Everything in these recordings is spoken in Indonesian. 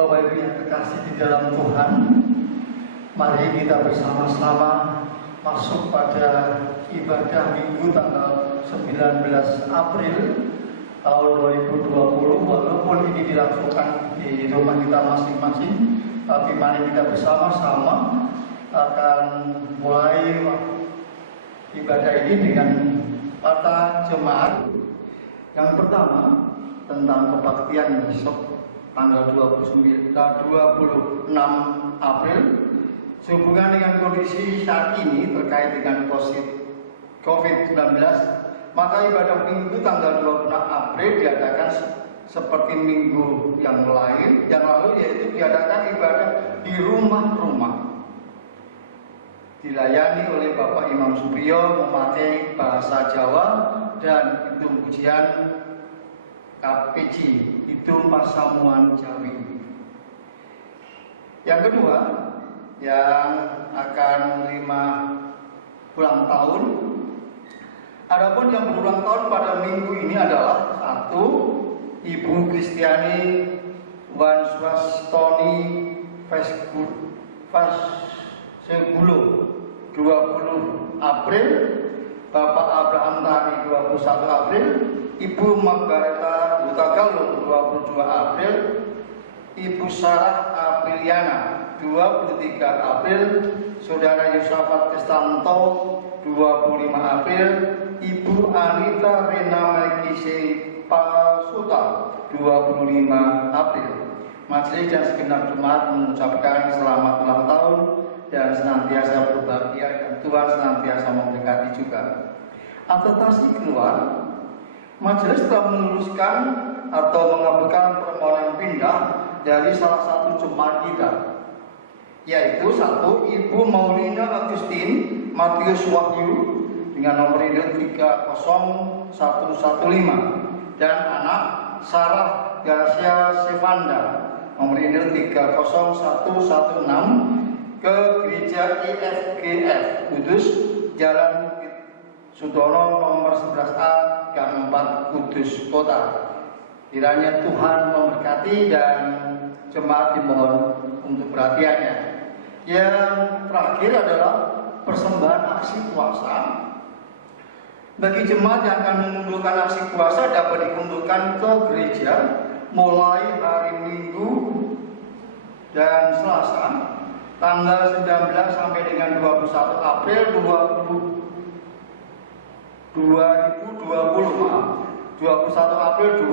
Bapak Ibu yang terkasih di dalam Tuhan, mari kita bersama-sama masuk pada ibadah Minggu tanggal 19 April tahun 2020. Walaupun ini dilakukan di rumah kita masing-masing, tapi mari kita bersama-sama akan mulai ibadah ini dengan kata jemaat. Yang pertama tentang kebaktian besok tanggal 26 April sehubungan dengan kondisi saat ini terkait dengan COVID-19, maka ibadah Minggu tanggal 26 April diadakan seperti minggu yang lalu, yaitu diadakan ibadah di rumah-rumah, dilayani oleh Bapak Imam Supriyo memakai bahasa Jawa dan hitung pujian KPJ, Hitung Pasamuan Jawi. Yang kedua, yang akan 5 ulang tahun. Adapun yang berulang tahun pada minggu ini adalah 1. Ibu Kristiani Wanswastoni Segulo 20 April, Bapak Abraham Tani 21 April, Ibu Margareta Hutagalung 22 April, Ibu Sarah Apriliana 23 April, Saudara Yosafat Kestanto 25 April, Ibu Anita Rena Melkise Pasuta 25 April. Majelis dan segenap jemaat mengucapkan selamat ulang tahun dan senantiasa berbahagia dan Tuhan senantiasa memberkati juga. Atestasi keluar, majelis telah meluluskan atau mengabulkan permohonan pindah dari salah satu jemaat kita, yaitu 1. Ibu Maulina Agustin Matius Wahyu dengan nomor induk 30115 dan anak Sarah Garcia Sevanda nomor induk 30116 ke Gereja IFGF Kudus, Jalan Sudono nomor 11A Gang 4 Kudus Kota. Kiranya Tuhan memberkati dan jemaat dimohon untuk perhatiannya. Yang terakhir adalah persembahan aksi puasa. Bagi jemaat yang akan mengumpulkan aksi puasa dapat dikumpulkan ke gereja mulai hari Minggu dan Selasa tanggal 19 sampai dengan 21 April 21 April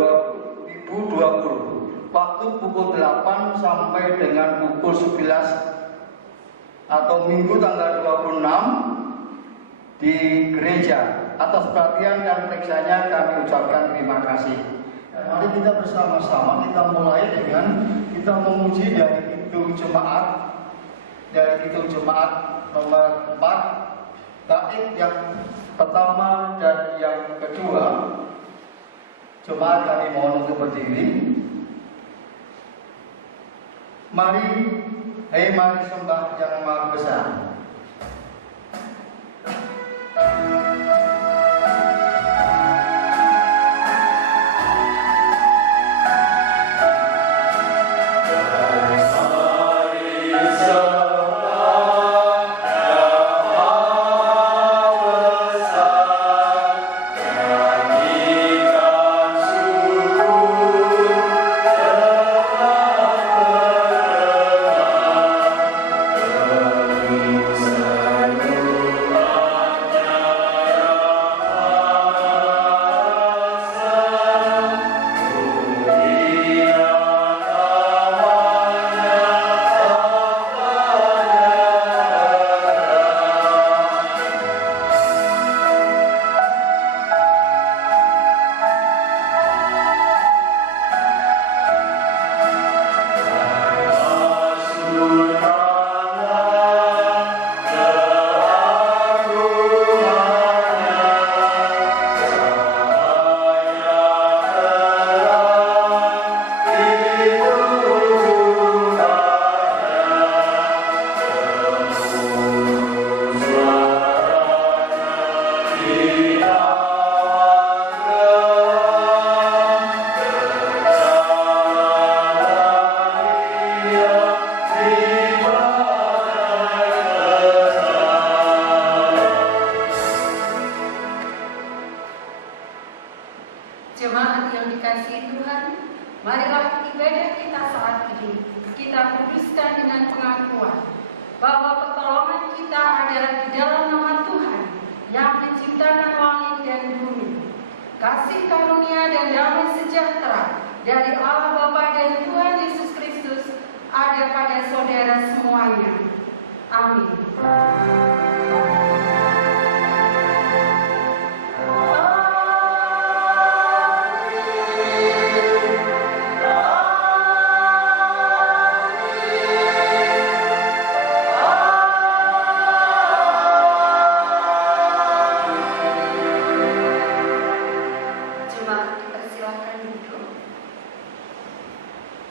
2020, waktu pukul 8 sampai dengan pukul 11 atau Minggu tanggal 26 di gereja. Atas perhatian dan periksanya kami ucapkan terima kasih. Mari kita bersama-sama kita mulai dengan kita memuji dari hitung jemaat nomor 4, bait yang pertama dan yang kedua. Jemaat kami mohon untuk berdiri. Mari sembah yang Maha Besar. Oh adalah di dalam nama Tuhan yang menciptakan langit dan bumi. Kasih karunia dan damai sejahtera dari Allah Bapa dan Tuhan Yesus Kristus ada pada saudara semuanya. Amin.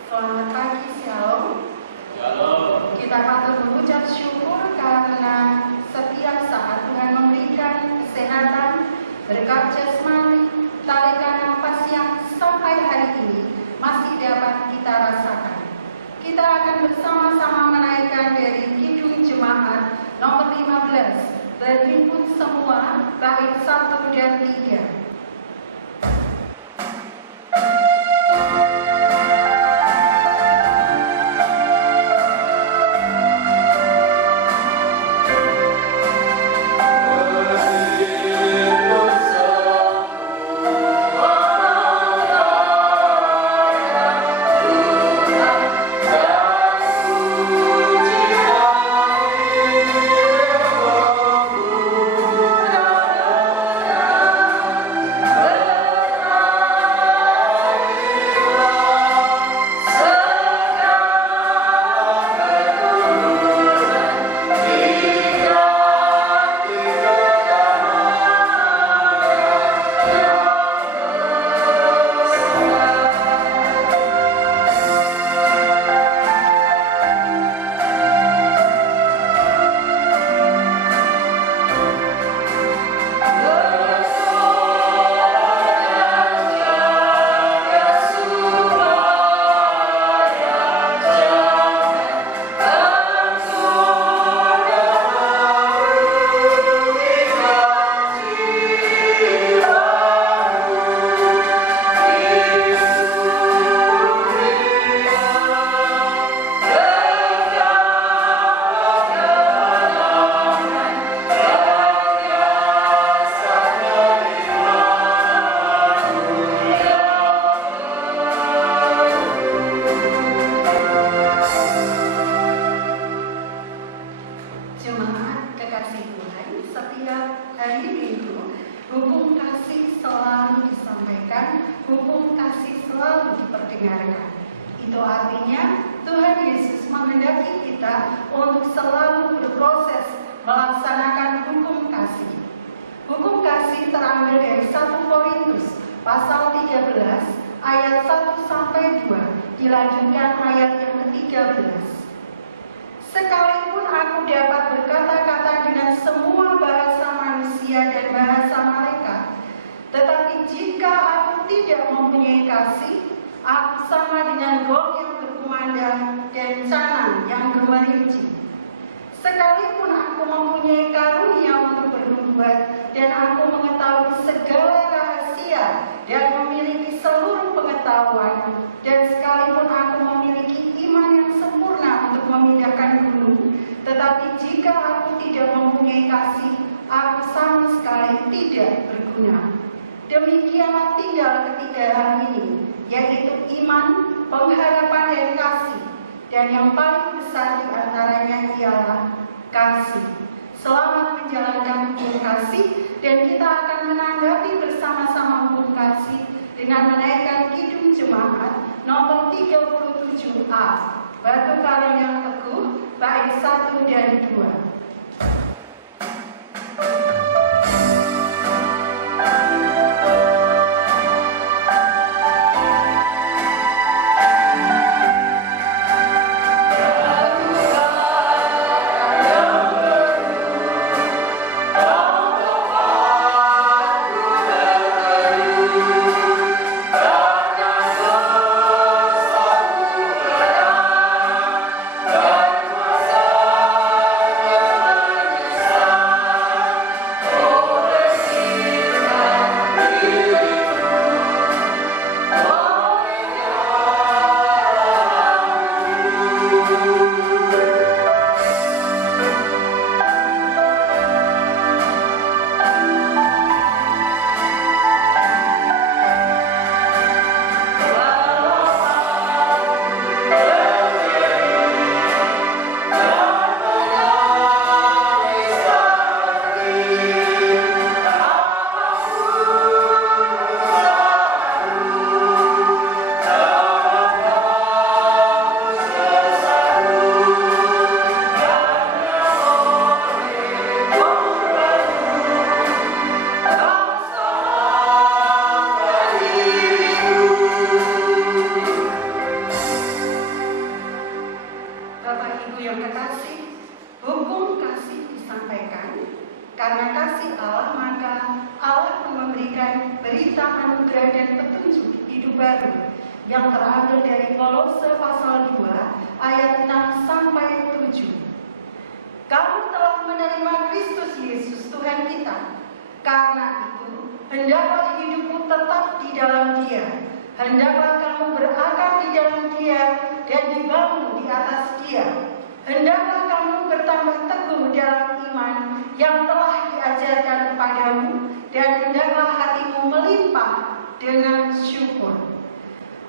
Selamat pagi, Shalom. Kita patut mengucap syukur karena setiap saat Tuhan memberikan kesehatan, berkat jasmani, tarikan nafas yang sampai hari ini masih dapat kita rasakan. Kita akan bersama-sama menaikkan dari Kidung Jemaat nomor 15, berhimpun semua bait 1 dan 3. Itu artinya Tuhan Yesus menghendaki kita untuk selalu berproses melaksanakan hukum kasih. Hukum kasih terambil dari 1 Korintus pasal 13 ayat 1 sampai 2, dilanjutkan ayat yang ke-13. Sekalipun aku dapat berkata-kata dengan semua bahasa manusia dan bahasa malaikat, tetapi jika aku tidak mempunyai kasih, aku sama dengan gong yang berkumandang dan canang yang gemerincing. Sekalipun aku mempunyai karunia untuk bernubuat dan aku mengetahui segala rahasia dan memiliki seluruh pengetahuan, dan sekalipun aku memiliki iman yang sempurna untuk memindahkan gunung, tetapi jika aku tidak mempunyai kasih, aku sama sekali tidak berguna. Demikianlah tinggal ketiga hal ini, yaitu iman, pengharapan, dan kasih. Dan yang paling besar di antaranya ialah kasih. Selamat menjalankan hukum kasih, dan kita akan menanggapi bersama-sama hukum kasih dengan menaikkan Kidung Jemaat nomor 37A, Batu Karang yang Teguh, bait 1 dan 2. Amin. berita anugerah dan petunjuk hidup baru yang terambil dari Kolose pasal 2 ayat 6 sampai 7. Kamu telah menerima Kristus Yesus Tuhan kita. Karena itu, hendaklah hidupmu tetap di dalam Dia. Hendaklah kamu berakar di dalam Dia dan dibangun di atas Dia. Hendaklah kamu bertambah teguh dalam iman yang telah diajarkan kepadamu, dan hendaklah hatimu melimpah dengan syukur.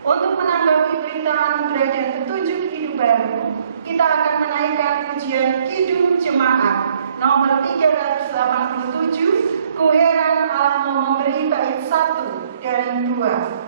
Untuk menanggapi berita anugerah dan petunjuk hidup baru, kita akan menaikkan pujian Kidung Jemaat nomor 387, Ku heran Allah mau memberi bait 1 dan 2.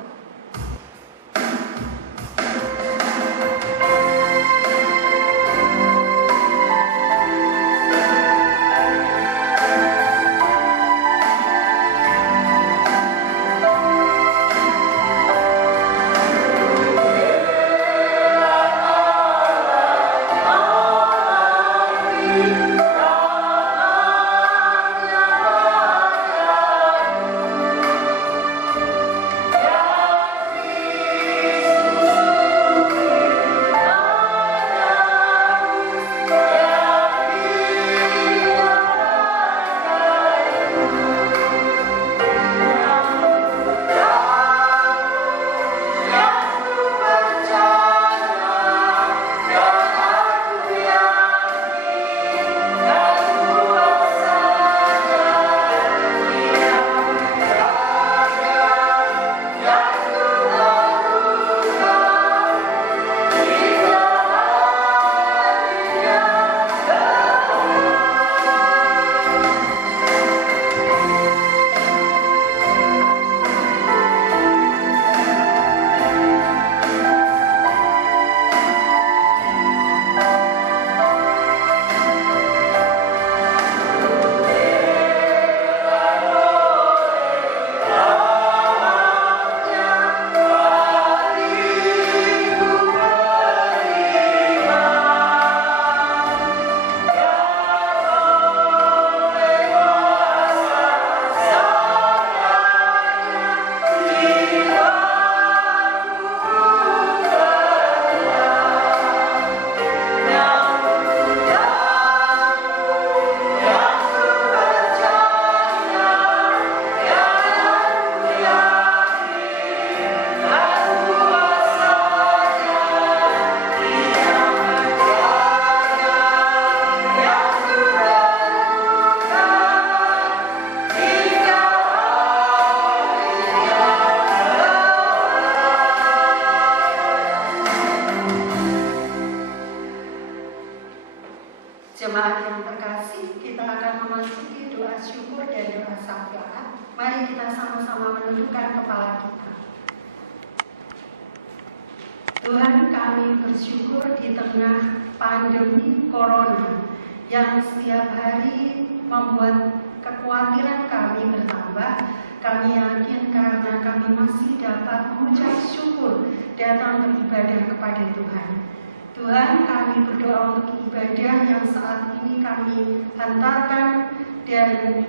Jemaat yang terkasih, kita akan memasuki doa syukur dan doa syafaat. Mari kita sama-sama menundukkan kepala kita. Tuhan, kami bersyukur di tengah pandemi corona yang setiap hari membuat kekhawatiran kami bertambah. Kami yakin karena kami masih dapat mengucap syukur datang beribadah kepada Tuhan. Tuhan, kami berdoa untuk ibadah yang saat ini kami hantarkan dan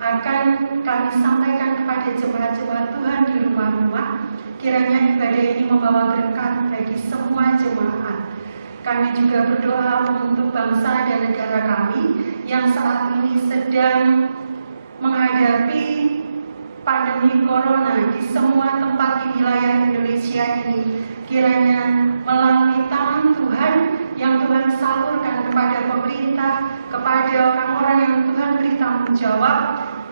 akan kami sampaikan kepada jemaat-jemaat Tuhan di rumah-rumah. Kiranya ibadah ini membawa berkat bagi semua jemaat. Kami juga berdoa untuk bangsa dan negara kami yang saat ini sedang menghadapi pandemi corona di semua tempat di wilayah Indonesia ini. Kiranya melalui tangan Tuhan yang Tuhan salurkan kepada pemerintah, kepada orang-orang yang Tuhan beri tanggung jawab,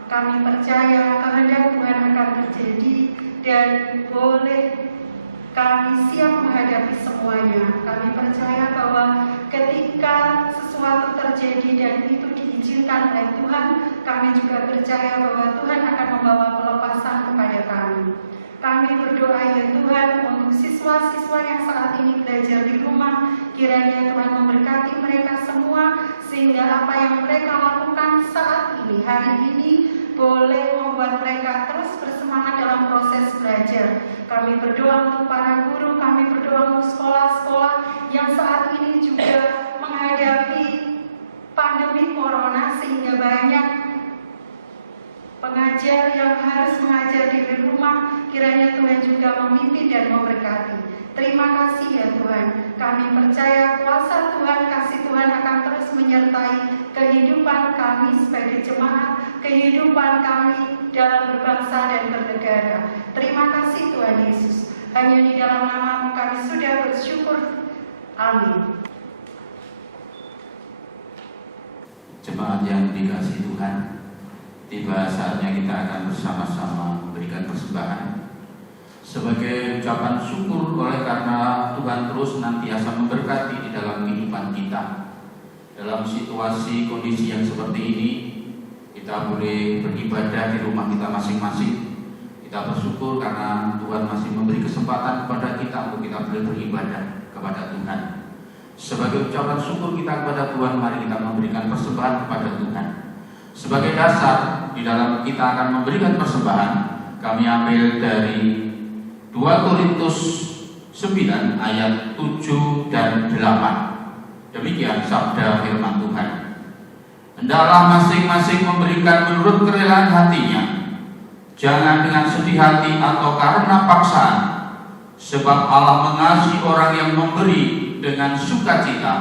kami percaya kehendak Tuhan akan terjadi dan boleh kami siap menghadapi semuanya. Kami percaya bahwa ketika sesuatu terjadi dan itu diizinkan oleh Tuhan, kami juga percaya bahwa Tuhan akan membawa pelepasan kepada kami. Kami berdoa ya Tuhan untuk siswa-siswa yang saat ini belajar di rumah, kiranya Tuhan memberkati mereka semua sehingga apa yang mereka lakukan saat ini, hari ini boleh membuat mereka terus bersemangat dalam proses belajar. Kami berdoa untuk para guru, kami berdoa untuk sekolah-sekolah yang saat ini juga menghadapi pandemi corona sehingga banyak Pengajar yang harus mengajar di rumah, kiranya Tuhan juga memimpin dan memberkati. Terima kasih ya Tuhan. Kami percaya kuasa Tuhan, kasih Tuhan akan terus menyertai kehidupan kami sebagai jemaat, kehidupan kami dalam berbangsa dan bernegara. Terima kasih Tuhan Yesus. Hanya di dalam nama-Mu kami sudah bersyukur. Amin. Jemaat yang dikasihi Tuhan, tiba saatnya kita akan bersama-sama memberikan persembahan sebagai ucapan syukur oleh karena Tuhan terus senantiasa memberkati di dalam kehidupan kita. Dalam situasi kondisi yang seperti ini, kita boleh beribadah di rumah kita masing-masing. Kita bersyukur karena Tuhan masih memberi kesempatan kepada kita untuk kita boleh beribadah kepada Tuhan. Sebagai ucapan syukur kita kepada Tuhan, mari kita memberikan persembahan kepada Tuhan. Sebagai dasar di dalam kita akan memberikan persembahan, kami ambil dari 2 Korintus 9 ayat 7 dan 8. Demikian sabda firman Tuhan. Hendaklah masing-masing memberikan menurut kerelaan hatinya, jangan dengan sedih hati atau karena paksaan, sebab Allah mengasihi orang yang memberi dengan sukacita,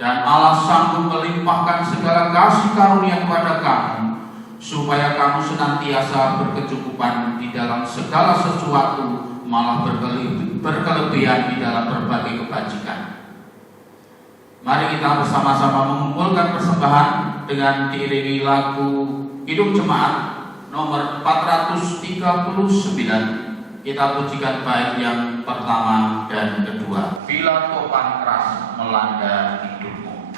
dan Allah sanggup melimpahkan segala kasih karunia kepada kamu, supaya kamu senantiasa berkecukupan di dalam segala sesuatu, malah berkelebihan di dalam berbagai kebajikan. Mari kita bersama-sama mengumpulkan persembahan dengan diiringi lagu Hidup Jemaat nomor 439. Kita pujikan bait yang pertama dan kedua. Bila topan keras melanda hidupmu.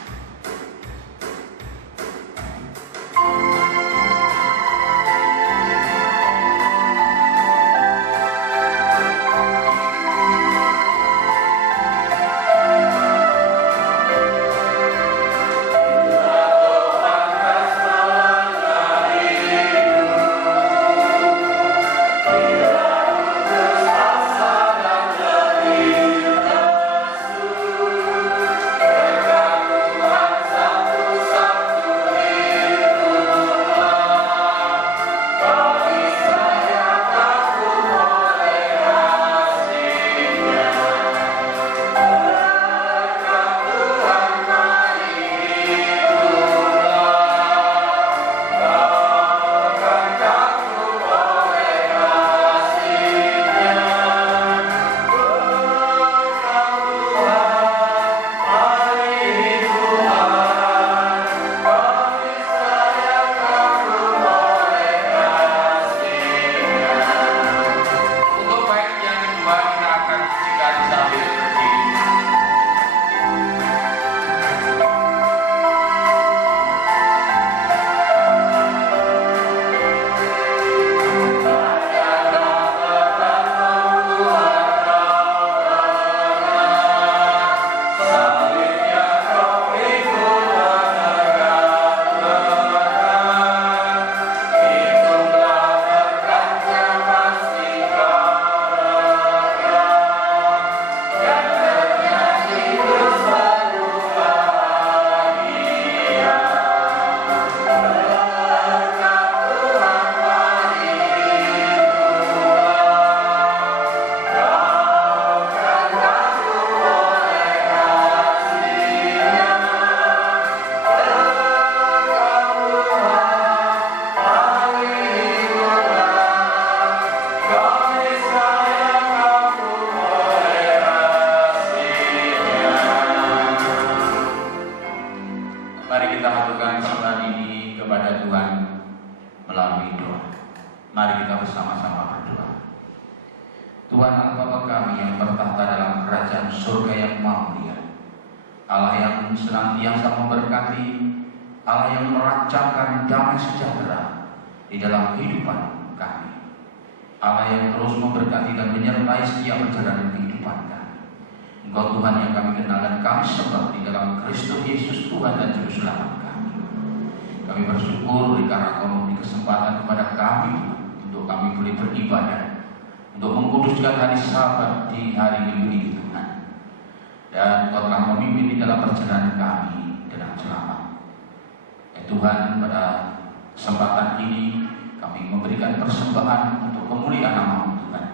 kami memberikan persembahan untuk kemuliaan nama Tuhan.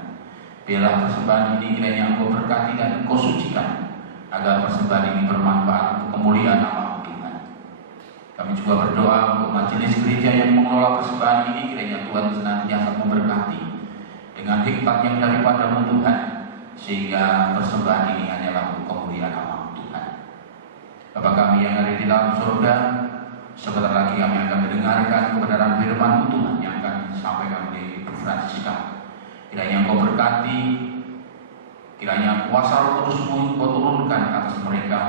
Biarlah persembahan ini kiranya Engkau berkati dan Engkau sucikan, agar persembahan ini bermanfaat untuk kemuliaan nama Tuhan. Kami juga berdoa untuk majelis gereja yang mengelola persembahan ini, kiranya Tuhan senantiasa memberkati dengan hikmat yang daripada Tuhan, sehingga persembahan ini hanyalah untuk kemuliaan nama Tuhan. Bapa kami yang ada di dalam surga, sebentar lagi kami akan mendengarkan kebenaran firman Tuhan yang akan disampaikan oleh Ibu Francisca. Kiranya Engkau berkati, kiranya kuasa Roh Kudus-Mu Engkau turunkan atas mereka,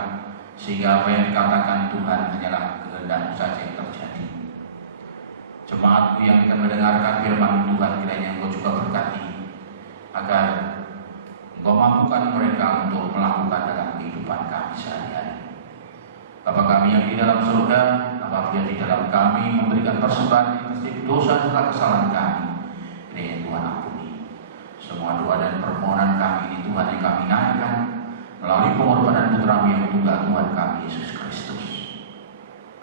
sehingga apa yang dikatakan Tuhan hanyalah kehendak-Mu saja yang terjadi. Jemaat yang akan mendengarkan firman Tuhan, kiranya Engkau juga berkati, agar Engkau mampukan mereka untuk melakukan dalam kehidupan kami sehari-hari. Bapa kami yang di dalam surga, apabila di dalam kami memberikan persembahan atas dosa serta kesalahan kami, kiranya Tuhan ampuni. Semua doa dan permohonan kami ini Tuhan yang kami naikkan melalui pengorbanan Putra-Mu yang tunggal Tuhan kami Yesus Kristus.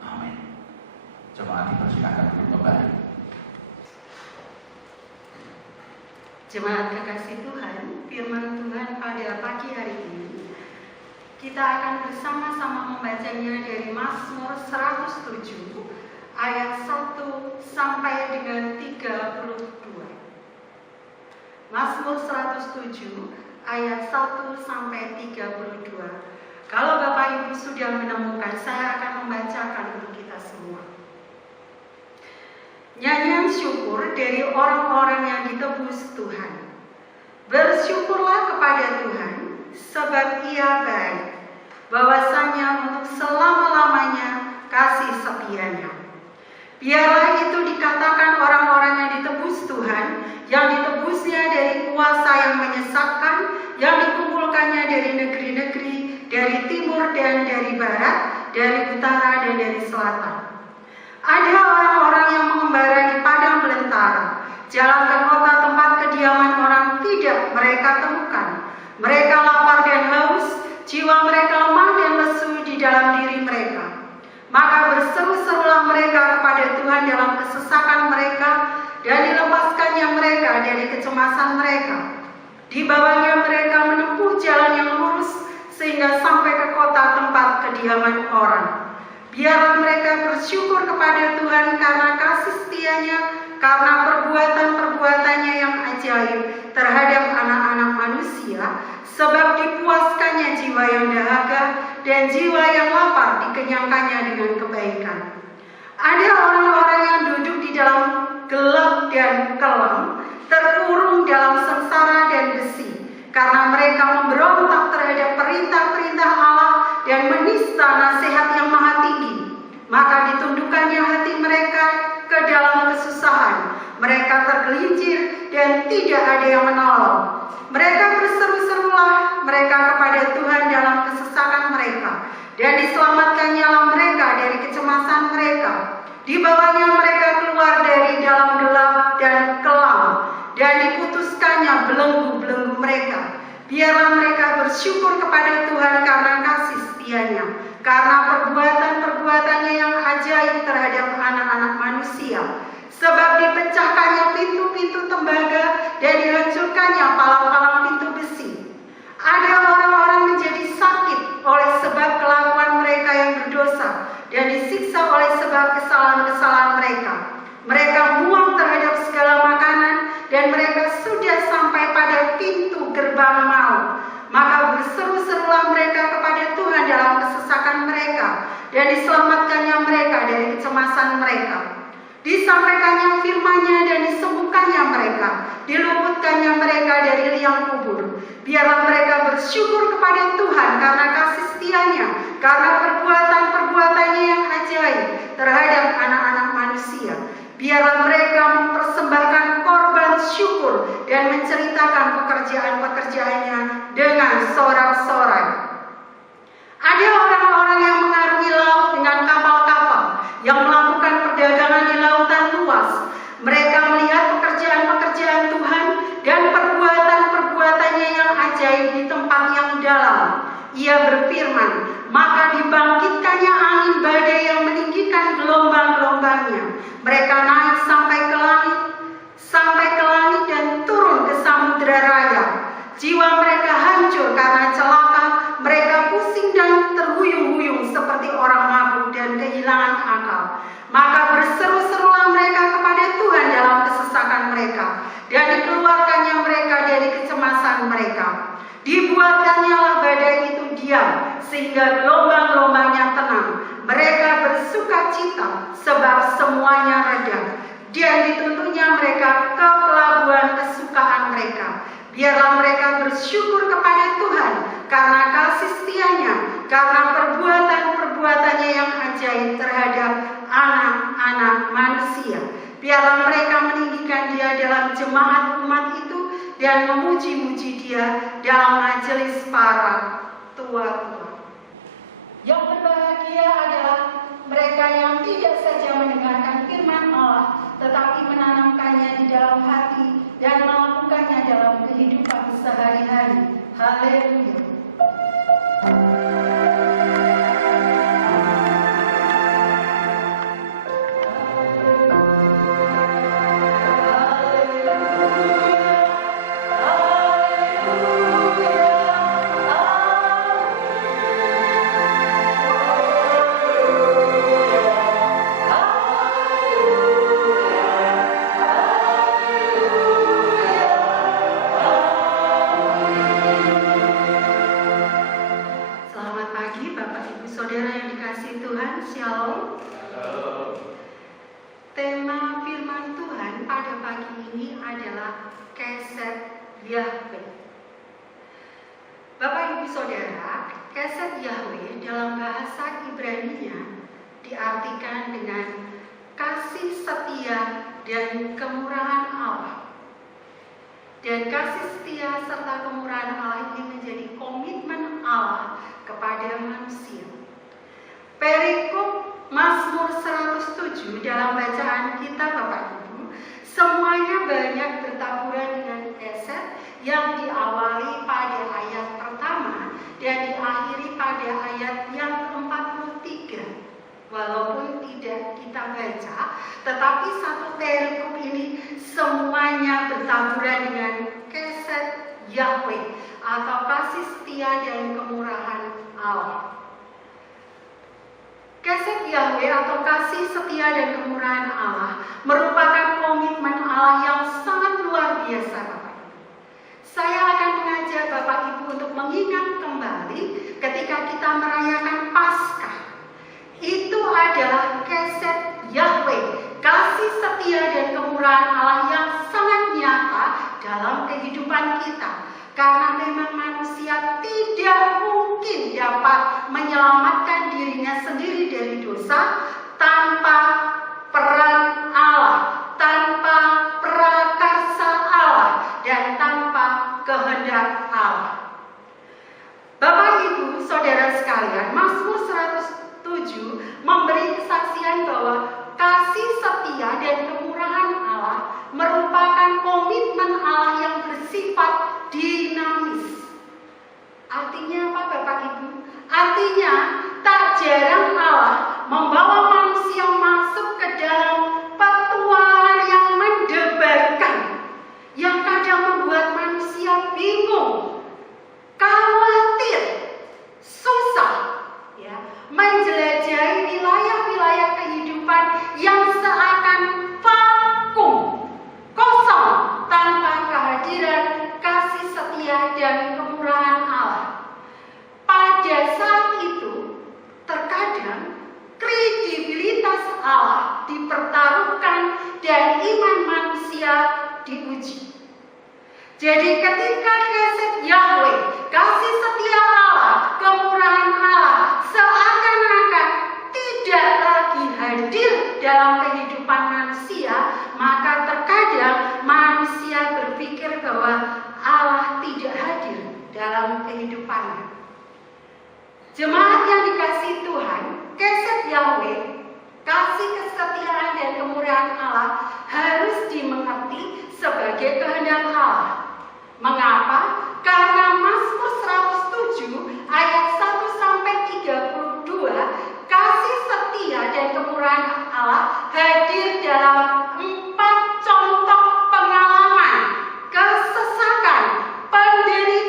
Amin. Jemaat dipersilakan untuk kembali. Jemaat kekasih Tuhan, firman Tuhan pada pagi hari ini kita akan bersama-sama membacanya dari Mazmur 107 ayat 1 sampai dengan 32. Mazmur 107 ayat 1 sampai 32. Kalau Bapak Ibu sudah menemukan, saya akan membacakan untuk kita semua. Nyanyian syukur dari orang-orang yang ditebus Tuhan. Bersyukurlah kepada Tuhan, sebab Ia baik, bahwasanya untuk selama-lamanya kasih setianya. Biarlah itu dikatakan orang-orang yang ditebus Tuhan, yang ditebusnya dari kuasa yang menyesatkan, yang dikumpulkannya dari negeri-negeri, dari timur dan dari barat, dari utara dan dari selatan. Ada orang-orang yang mengembara di padang belantara, jalan ke kota tempat kediaman orang tidak mereka temukan. Mereka lapar dan haus, jiwa mereka lemah dan lesu di dalam diri mereka. Maka berseru-serulah mereka kepada Tuhan dalam kesesakan mereka, dan dilepaskannya mereka dari kecemasan mereka. Di bawahnya mereka menempuh jalan yang lurus, sehingga sampai ke kota tempat kediaman orang. Biarlah mereka bersyukur kepada Tuhan karena kasih setianya, karena perbuatan-perbuatannya yang ajaib terhadap anak-anak manusia, sebab dipuaskannya jiwa yang dahaga dan jiwa yang lapar dikenyangkannya dengan kebaikan. Ada orang-orang yang duduk di dalam gelap dan kelam, terkurung dalam sengsara dan besi, karena mereka memberontak terhadap perintah-perintah Allah dan menista nasihat yang maha tinggi. Maka ditundukkannya hati mereka ke dalam kesusahan. Mereka tergelincir dan tidak ada yang menolong. Mereka berseru-serulah mereka kepada Tuhan dalam kesesakan mereka, dan diselamatkannya mereka dari kecemasan mereka. Di bawahnya mereka keluar dari dalam gelap dan kelam, dan diputuskannya belenggu-belenggu mereka. Biarlah mereka bersyukur kepada Tuhan karena kasih setianya, karena perbuatan-perbuatannya yang ajaib terhadap anak-anak manusia. Sebab dipecahkannya pintu-pintu tembaga dan dihancurkannya palang-palang pintu besi. Ada orang-orang menjadi sakit oleh sebab kelakuan mereka yang berdosa, dan disiksa oleh sebab kesalahan-kesalahan mereka. Mereka muak terhadap segala makanan, dan mereka sudah sampai pada pintu gerbang maut. Maka berseru-serulah mereka kepada Tuhan dalam kesesakan mereka, dan diselamatkannya mereka dari kecemasan mereka. Disampaikannya firman-Nya dan disembuhkannya mereka, diluputkannya mereka dari liang kubur. Biarlah mereka bersyukur kepada Tuhan karena kasih setianya, karena perbuatan-perbuatannya yang ajaib terhadap anak-anak manusia. Biarlah mereka mempersembahkan korban syukur dan menceritakan pekerjaan-pekerjaannya dengan sorak-sorai. Ada orang-orang yang mengarungi laut dengan kapal-kapal, yang melakukan perdagangan di lautan luas. Mereka melihat pekerjaan-pekerjaan Tuhan dan perbuatan-perbuatannya yang ajaib di tempat yang dalam. Ia berfirman, maka dibangkitkannya angin badai yang meninggikan gelombang-gelombangnya. Mereka naik sampai ke langit Jiwa mereka hancur karena celaka, mereka pusing dan terhuyung-huyung seperti orang mabuk dan kehilangan akal. Maka berseru-serulah mereka kepada Tuhan dalam kesesakan mereka, dan dikeluarkannya mereka dari kecemasan mereka. Dibuatkannya badai itu diam, sehingga gelombang-gelombangnya tenang. Mereka bersuka cita, sebab semuanya reda, dan dituntutnya mereka ke pelabuhan kesukaan mereka. Biarlah mereka bersyukur kepada Tuhan karena kasih setianya, karena perbuatan-perbuatannya yang ajaib terhadap anak-anak manusia. Biarlah mereka meninggikan Dia dalam jemaat umat itu dan memuji-muji Dia dalam majelis para tua-tua. Yang berbahagia adalah mereka yang tidak saja mendengarkan firman Allah, tetapi menanamkannya di dalam hati dan melakukannya dalam kehidupan sehari-hari. Haleluya. Tema firman Tuhan pada pagi ini adalah Kesed Yahweh. Bapak Ibu Saudara, Kesed Yahweh dalam bahasa Ibrani-nya diartikan dengan kasih setia dan kemurahan Allah. Dan kasih setia serta kemurahan Allah ini menjadi komitmen Allah kepada manusia. Perikop Mazmur 107 dalam bacaan kita Bapak Ibu, semuanya banyak bertaburan dengan Kesed yang diawali pada ayat pertama dan diakhiri pada ayat yang ke-43. Walaupun tidak kita baca, tetapi satu perikop ini semuanya bertaburan dengan Kesed Yahweh atau kasih setia dan kemurahan Allah. Kesed Yahweh atau kasih setia dan kemurahan Allah merupakan komitmen Allah yang sangat luar biasa, Bapak Ibu. Saya akan mengajak Bapak Ibu untuk mengingat kembali ketika kita merayakan Paskah. Itu adalah Kesed Yahweh, kasih setia dan kemurahan Allah yang sangat nyata dalam kehidupan kita. Karena memang manusia tidak mungkin dapat menyelamatkan dirinya sendiri dari dosa tanpa peran Allah, tanpa prakarsa Allah, dan tanpa kehendak Allah. Bapak Ibu Saudara sekalian, Mazmur 107 memberi kesaksian bahwa kasih setia dan kemurahan Allah merupakan komitmen Allah yang bersifat dinamis. Artinya apa Bapak Ibu? Artinya tak jarang Allah membawa manusia masuk ke dalam petualangan yang mendebarkan, yang kadang membuat manusia bingung, khawatir, susah, ya, menjelajahi wilayah-wilayah kehidupan yang seakan vakum, kosong tanpa kehadiran kasih setia dan kemurahan Allah. Pada saat itu, terkadang kredibilitas Allah dipertaruhkan dan iman manusia diuji. Jadi ketika Kesed Yahweh, kasih setia Allah, kemurahan Allah seakan-akan tidak lagi hadir dalam kehidupan manusia, maka terkadang manusia berpikir bahwa Allah tidak hadir dalam kehidupannya. Jemaat yang dikasihi Tuhan, Kesed Yahweh, kasih kesetiaan dan kemurahan Allah harus dimengerti sebagai kehendak Allah. Mengapa? Karena Mazmur 107 ayat 1-32, kasih setia dan kemurahan Allah hadir dalam 4 contoh pengalaman kesesakan, penderitaan,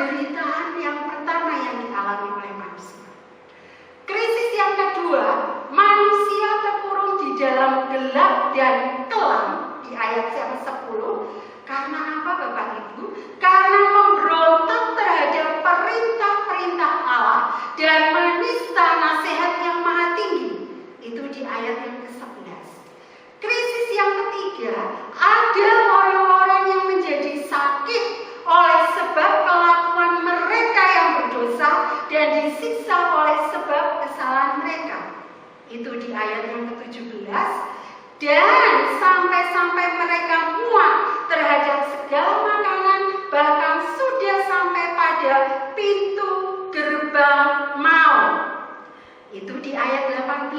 penderitaan yang pertama yang dialami oleh manusia. Krisis yang kedua, manusia terkurung di dalam gelap dan kelam di ayat yang 10. Karena apa Bapak Ibu? Karena memberontak terhadap perintah-perintah Allah dan menista nasihat yang maha tinggi. Itu di ayat yang ke-11. Krisis yang ketiga, ada orang-orang yang menjadi sakit oleh sebab kelakuan mereka yang berdosa dan disiksa oleh sebab kesalahan mereka. Itu di ayat yang ke-17. Dan sampai-sampai mereka muak terhadap segala makanan, bahkan sudah sampai pada pintu gerbang maut. Itu di ayat 18.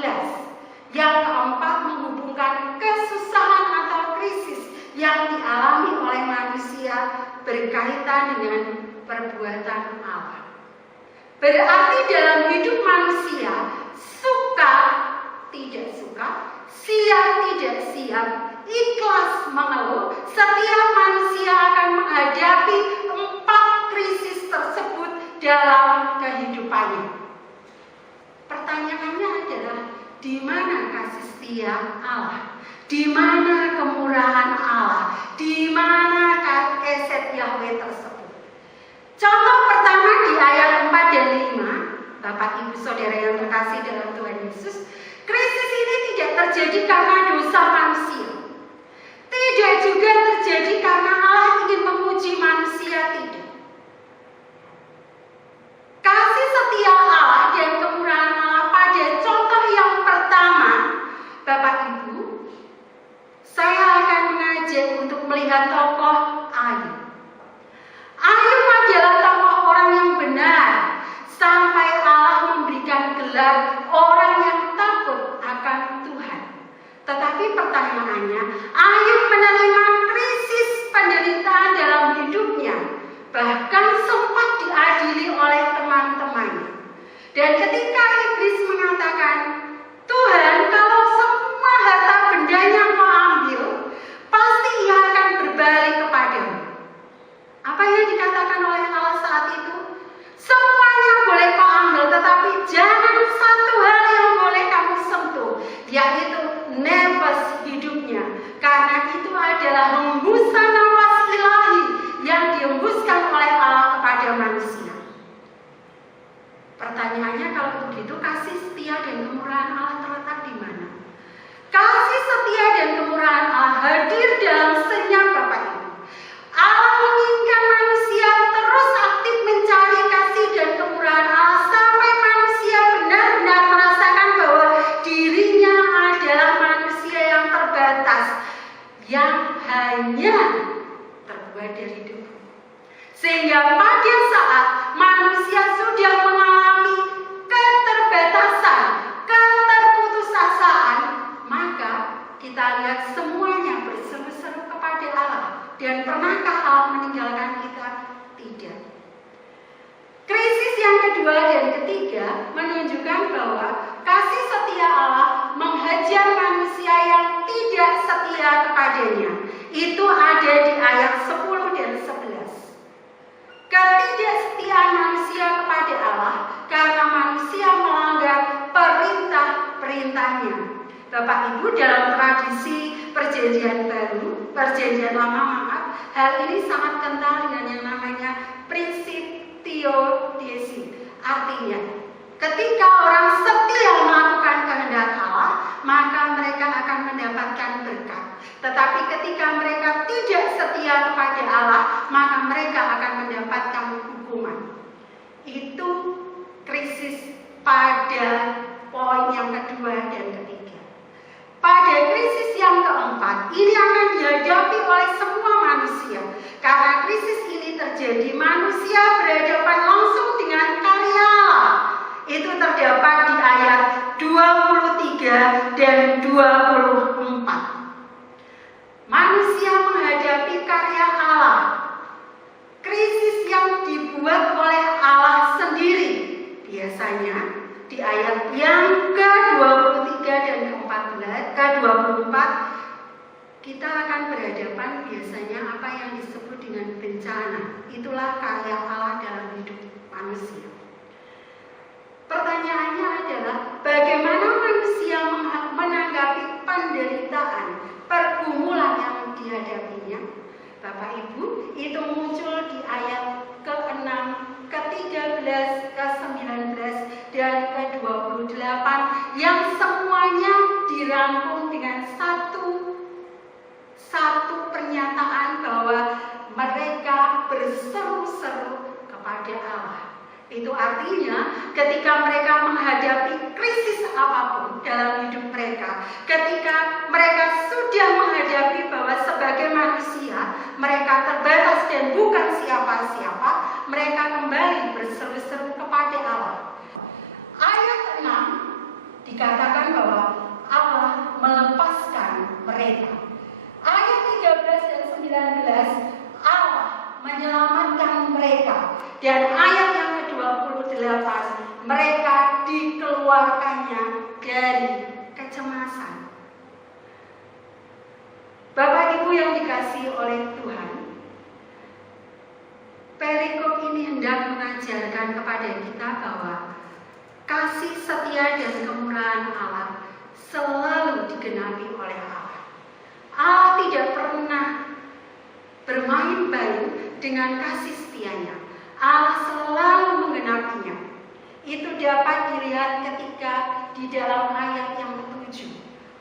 Yang keempat menghubungkan kesusahan atau krisis yang dialami oleh manusia berkaitan dengan perbuatan Allah. Berarti dalam hidup manusia, suka tidak suka, siap tidak siap, ikhlas mengeluh, setiap manusia akan menghadapi 4 krisis tersebut dalam kehidupannya. Pertanyaannya adalah, di mana kasih setia Allah? Di mana kemurahan Allah? Di mana keset Yahweh tersebut? Contoh pertama di ayat 4 dan 5, Bapak Ibu Saudara yang terkasih dalam Tuhan Yesus, krisis ini tidak terjadi karena dosa manusia. Tidak juga terjadi karena Allah ingin menguji manusia, tidak. Kasih setia Allah dan kemurahan Allah pada contoh yang pertama, Bapak Ibu, saya akan mengajak untuk melihat tokoh Ayub. Ayub adalah tokoh orang yang benar, sampai Allah memberikan gelar orang yang takut akan Tuhan. Tetapi pertanyaannya, Ayub menerima krisis penderitaan dalam hidupnya, bahkan sempat diadili oleh teman-temannya. Dan ketika iblis mengatakan, Tuhan, kalau semua harta bendanya kau ambil, pasti ia akan berbalik kepadamu. Apa yang dikatakan oleh Allah saat itu? Semuanya boleh kau ambil, tetapi jangan satu hal yang boleh kamu sentuh, yaitu nafas hidupnya. Karena itu adalah hembusan nafas ilahi yang dihembuskan oleh Allah kepada manusia. Pertanyaannya, kalau begitu kasih setia dan kemurahan Allah terletak di mana? Kasih setia dan kemurahan Allah hadir dalam senyap Bapak Ibu. Allah menginginkan manusia terus aktif mencari kasih dan kemurahan Allah sampai manusia benar-benar merasakan bahwa dirinya adalah manusia yang terbatas, yang hanya terbuat dari debu. Sehingga pada saat manusia sudah mengalami keterbatasan, keterputusasaan, maka kita lihat semuanya berseru-seru kepada Allah. Dan pernahkah Allah meninggalkan kita? Tidak. Krisis yang kedua dan ketiga menunjukkan bahwa kasih setia Allah menghajar manusia yang tidak setia kepadanya. Itu ada di ayat 10 dan 11. Ketidaksetiaan manusia kepada Allah karena manusia melanggar perintah-perintahnya. Bapak Ibu, dalam tradisi perjanjian baru, perjanjian lama, hal ini sangat kental dengan yang namanya prinsip theodicee. Artinya, ketika orang setia melakukan kehendak Allah, maka mereka akan mendapatkan berkat. Tetapi ketika mereka tidak setia kepada Allah, maka mereka akan mendapatkan hukuman. Itu krisis pada poin yang kedua dan ketiga. Pada krisis yang keempat, ini akan dihadapi oleh semua manusia. Karena krisis ini terjadi, manusia berhadapan langsung dengan karya Allah. Itu terdapat di ayat 23 dan 24. Manusia menghadapi karya Allah. Krisis yang dibuat oleh Allah sendiri. Biasanya di ayat yang ke-23 dan ke-24 kita akan berhadapan biasanya apa yang disebut dengan bencana. bencana. Itulah karya Allah dalam hidup manusia. Pertanyaannya adalah bagaimana manusia menanggapi penderitaan, pergumulan yang dihadapinya. Bapak Ibu, itu muncul di ayat ke-6, ke-13, ke-19, dan ke-28 yang semuanya dirangkum dengan satu pernyataan bahwa mereka berseru-seru kepada Allah. Itu artinya ketika mereka menghadapi krisis apapun dalam hidup mereka, ketika mereka sudah menghadapi bahwa sebagai manusia mereka terbatas dan bukan siapa-siapa, mereka kembali berseru-seru kepada Allah. Ayat 6 dikatakan bahwa Allah melepaskan mereka. Ayat 13 dan 19 Allah menyelamatkan mereka. Dan ayat yang ke-28 mereka dikeluarkannya dari kecemasan. Bapak Ibu yang dikasihi oleh Tuhan, perikop ini hendak mengajarkan kepada kita bahwa kasih setia dan kemurahan Allah selalu digenapi oleh Allah. Allah tidak pernah bermain-main dengan kasih setianya. Allah selalu menggenapinya. Itu dapat dilihat ketika di dalam ayat yang ke-7.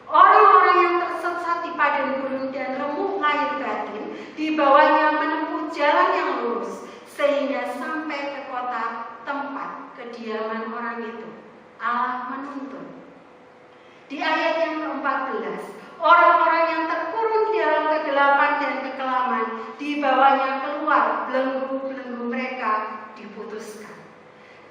Orang-orang yang tersesat di padang gurun dan remuk air batin, di bawahnya menempuh jalan yang lurus, sehingga sampai ke kota tempat kediaman orang itu. Allah menuntun. Di ayat yang ke-14, orang-orang yang terkurung di dalam kegelapan dan kekelaman, di bawahnya keluar belenggu-belenggu mereka diputuskan.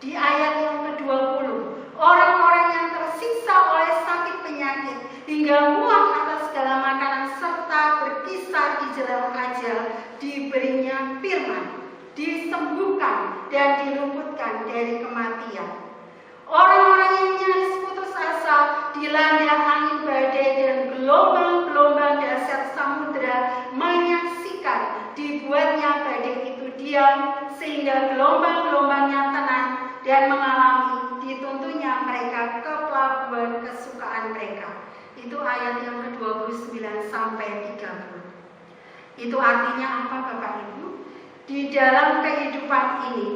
Di ayat yang ke-20, orang-orang yang tersiksa oleh sakit penyakit hingga muak atas segala makanan serta berkisar di jalan ajal, diberinya firman, disembuhkan dan diluputkan dari kematian. Orang-orang yang nyaris putus asa dilanda angin badai dan gelombang-gelombang dasar samudera menyaksikan dibuatnya badai itu diam sehingga gelombang-gelombangnya tenang dan mengalami dituntunnya mereka ke pelabuhan kesukaan mereka. Itu ayat yang ke-29 sampai 30. Itu artinya apa Bapak Ibu? Di dalam kehidupan ini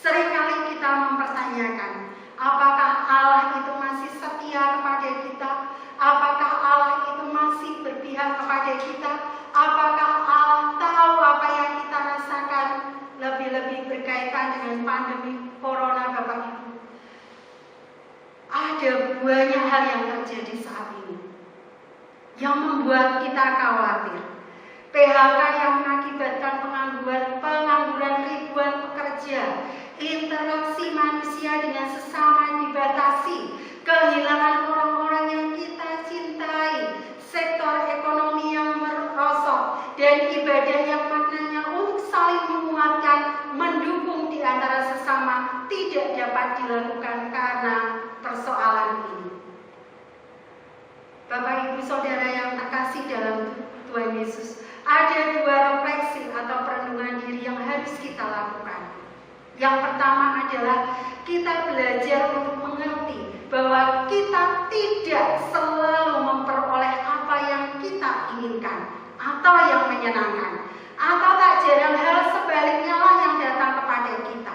seringkali kita mempertanyakan, apakah Allah itu masih setia kepada kita? Apakah Allah itu masih berpihak kepada kita? Apakah Allah tahu apa yang kita rasakan? Lebih-lebih berkaitan dengan pandemi corona Bapak Ibu. Ada banyak hal yang terjadi saat ini yang membuat kita khawatir. PHK yang mengakibatkan pengangguran ribuan pekerja, interaksi manusia dengan sesama dibatasi, kehilangan orang-orang yang kita cintai, sektor ekonomi yang merosot, dan ibadah yang maknanya untuk saling menguatkan, mendukung di antara sesama tidak dapat dilakukan karena persoalan ini. Bapak Ibu Saudara yang terkasih dalam Tuhan Yesus, ada dua refleksi atau perenungan diri yang harus kita lakukan. Yang pertama adalah kita belajar untuk mengerti bahwa kita tidak selalu memperoleh apa yang kita inginkan atau yang menyenangkan, atau tak jarang hal sebaliknya lah yang datang kepada kita.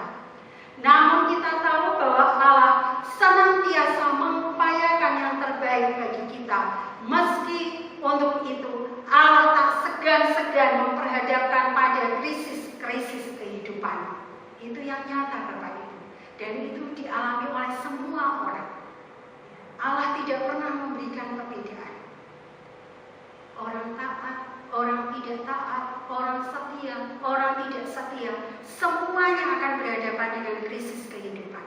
Namun kita tahu bahwa Allah senantiasa mengupayakan yang terbaik bagi kita. Meski untuk itu Allah tak segan-segan memperhadapkan pada krisis-krisis kehidupan. Itu yang nyata Bapak Ibu. Dan itu dialami oleh semua orang. Allah tidak pernah memberikan perbedaan. Orang taat, orang tidak taat, orang setia, orang tidak setia, semuanya akan berhadapan dengan krisis kehidupan.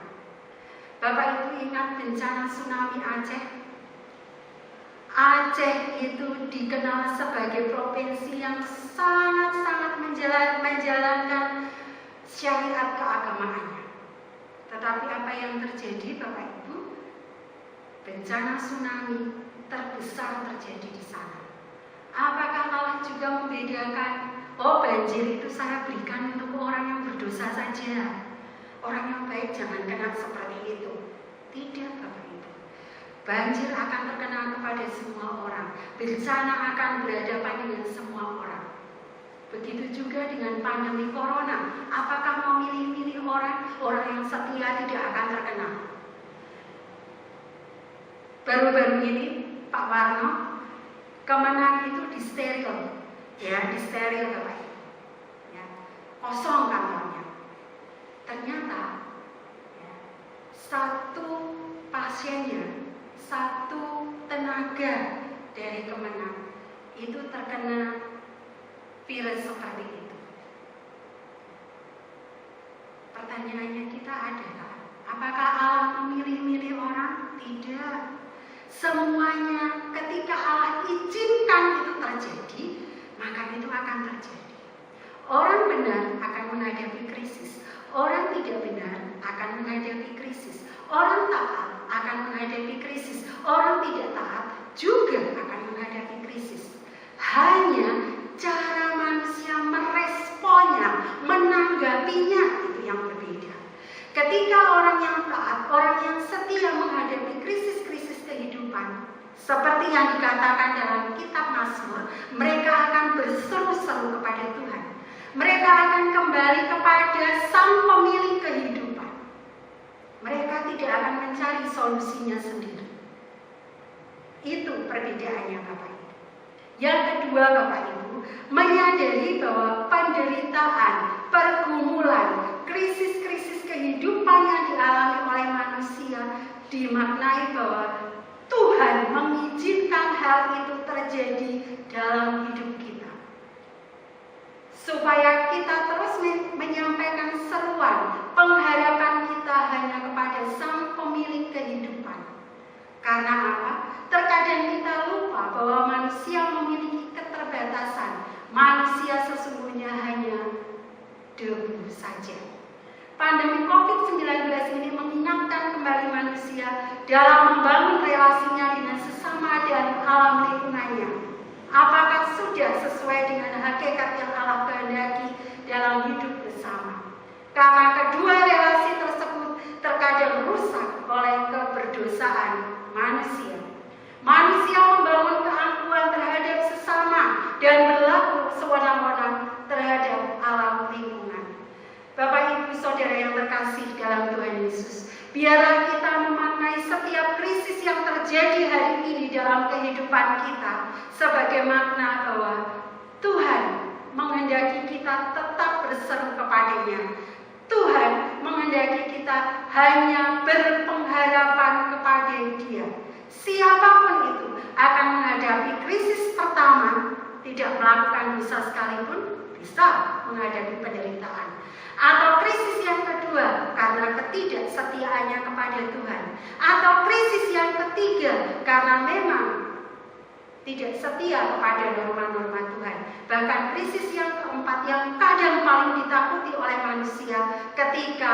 Bapak Ibu ingat bencana tsunami Aceh? Aceh itu dikenal sebagai provinsi yang sangat-sangat menjalankan syariat keagamaannya. Tetapi apa yang terjadi Bapak Ibu? Bencana tsunami terbesar terjadi di sana. Apakah Allah juga membedakan oh banjir itu saya berikan untuk orang yang berdosa saja. Orang yang baik jangan kena seperti itu. Tidak, Bapak Ibu. Banjir akan terkena kepada semua orang. Bencana akan berhadapan dengan semua orang. Begitu juga dengan pandemi corona. Apakah mau milih-milih orang? Orang yang setia tidak akan terkena. Baru-baru ini Pak Warno, Kemenang itu disteril. Ya, disteril Bapak Ibu. Ya, kosong kantornya. Ternyata satu pasiennya, satu tenaga dari Kemenang itu terkena virus seperti itu. Pertanyaannya kita adalah, apakah Allah memilih-milih orang? Tidak. Semuanya ketika Allah izinkan itu terjadi, maka itu akan terjadi. Orang benar akan menghadapi krisis. Orang tidak benar akan menghadapi krisis. Orang taat akan menghadapi krisis. Orang tidak taat juga akan menghadapi krisis. Hanya cara manusia meresponnya, menanggapinya itu yang berbeda. Ketika orang yang taat, orang yang setia menghadapi krisis-krisis kehidupan, seperti yang dikatakan dalam kitab Mazmur, mereka akan berseru-seru kepada Tuhan. Mereka akan kembali kepada Sang Pemilik kehidupan. Mereka tidak akan mencari solusinya sendiri. Itu perbedaannya Bapak Ibu. Yang kedua Bapak Ibu, menyadari bahwa penderitaan, pergumulan, krisis-krisis kehidupan yang dialami oleh manusia dimaknai bahwa Tuhan mengizinkan hal itu terjadi dalam hidup kita. Supaya kita terus menyampaikan seruan, pengharapan kita hanya kepada Sang Pemilik kehidupan. Karena apa? Terkadang kita lupa bahwa manusia memiliki keterbatasan. Manusia sesungguhnya hanya debu saja. Pandemi COVID-19 ini mengingatkan kembali manusia dalam membangun relasinya dengan sesama dan alam lingkungannya. Apakah sudah sesuai dengan hakikat yang Allah kehendaki dalam hidup bersama? Karena kedua relasi tersebut terkadang rusak oleh keberdosaan manusia. Manusia membangun keangkuhan terhadap sesama dan berlaku sewenang-wenang terhadap alam lingkungan. Bapak Ibu Saudara yang terkasih dalam Tuhan Yesus, biarlah kita memaknai setiap krisis yang terjadi hari ini dalam kehidupan kita sebagai makna bahwa Tuhan menghendaki kita tetap berseru kepadanya. Tuhan menghendaki kita hanya berpengharapan kepada Dia. Siapapun itu akan menghadapi krisis pertama, tidak melakukan dosa sekalipun, bisa menghadapi penderitaan. Atau krisis yang kedua karena ketidaksetiaannya kepada Tuhan. Atau krisis yang ketiga karena memang tidak setia kepada norma-norma Tuhan. Bahkan krisis yang keempat yang kadang paling ditakuti oleh manusia ketika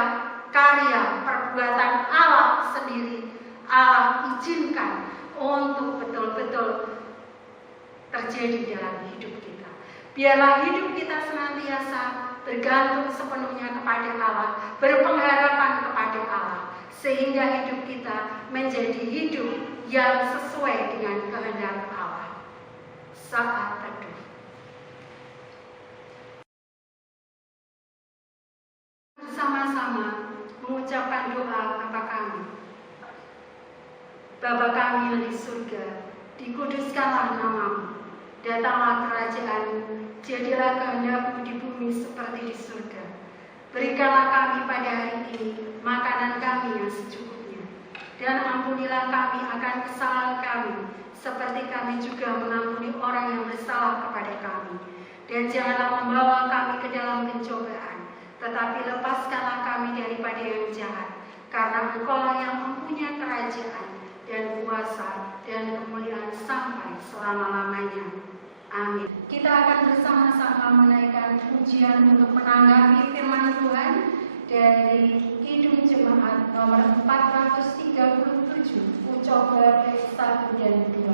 karya perbuatan Allah sendiri Allah izinkan untuk betul-betul terjadi dalam hidup kita. Biarlah hidup kita senantiasa bergantung sepenuhnya kepada Allah, berpengharapan kepada Allah, sehingga hidup kita menjadi hidup yang sesuai dengan kehendak Allah. Saat teduh. Bersama-sama mengucapkan doa Bapa kami. Bapa kami yang di surga, dikuduskanlah namamu. Datanglah kerajaan-Mu, jadilah kehendak-Mu di bumi seperti di surga. Berikanlah kami pada hari ini makanan kami yang secukupnya. Dan ampunilah kami akan kesalahan kami, seperti kami juga mengampuni orang yang bersalah kepada kami. Dan janganlah membawa kami ke dalam pencobaan, tetapi lepaskanlah kami daripada yang jahat. Karena Engkau-lah yang mempunyai kerajaan dan kuasa dan kemuliaan sampai selama-lamanya. Amin. Kita akan bersama-sama menaikkan pujian untuk menanggapi firman Tuhan dari Kidung Jemaat nomor 437, Ucoba 1 dan 2.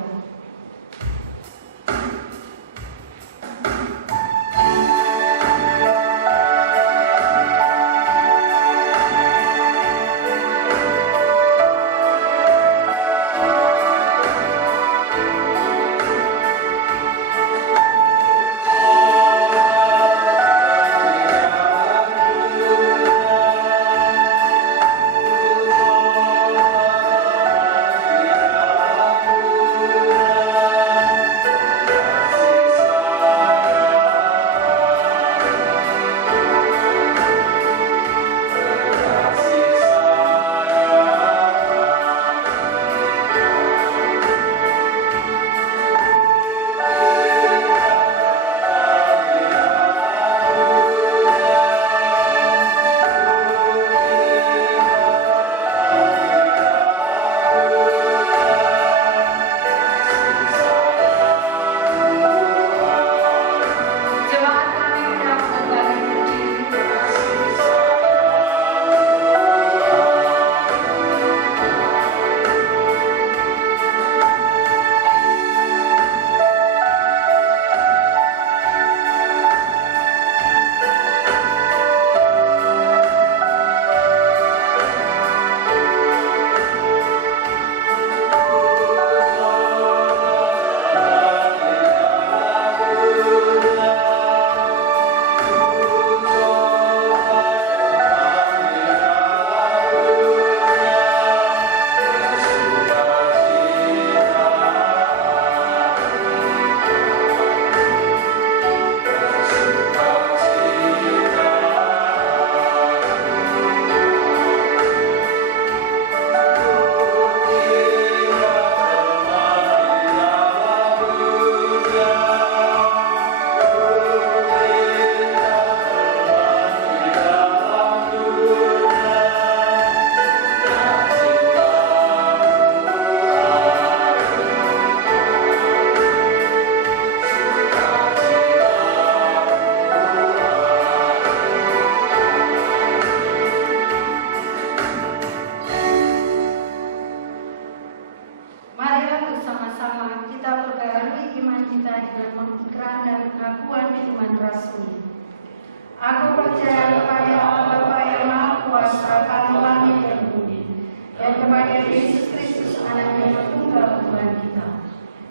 percaya kepada Allah Bapa yang Maha Kuasa, Kali langit dan bumi, dan kepada Yesus Kristus, Anaknya yang tunggal Tuhan kita,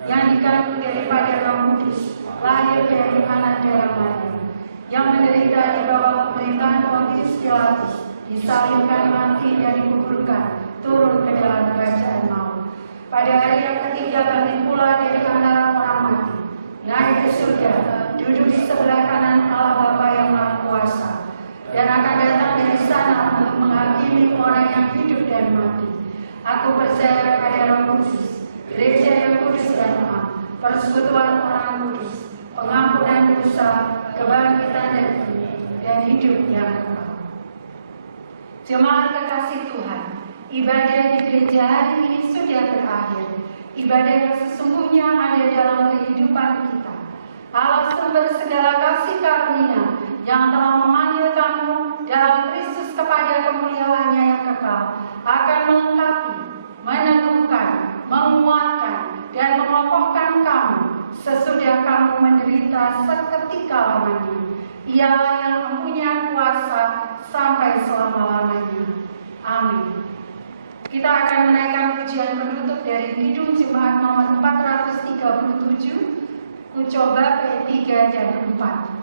yang dikandung daripada Roh Kudus, lahir dari anak darah Maria, yang menderita di bawah pemerintahan Pontius Pilatus, disalibkan, mati, dan dikuburkan, turun ke dalam kerajaan maut. Pada hari yang ketiga bangkit pula dari antara orang mati, naik ke surga, duduk di sebelah kanan Allah Bapa yang Maha Kuasa, dan akan datang dari sana untuk menghakimi orang yang hidup dan mati. Aku percaya kepada Roh Kudus, gereja yang kudus dan am, persekutuan orang kudus, pengampunan dosa, kebangkitan dan hidup yang kekal. Jemaat kekasih Tuhan, ibadah di gereja hari ini sudah berakhir. Ibadah yang sesungguhnya ada dalam kehidupan kita. Allah sumber segala kasih karunia yang telah memanggil kamu dalam Kristus kepada kemuliaannya yang kekal akan melengkapi, meneguhkan, menguatkan, dan mengokohkan kamu sesudah kamu menderita seketika lamanya. Ialah yang mempunyai kuasa sampai selama-lamanya. Amin. Kita akan menaikkan pujian penutup dari Kidung Jemaat nomor 437, Ku Coba bait 3 dan 4.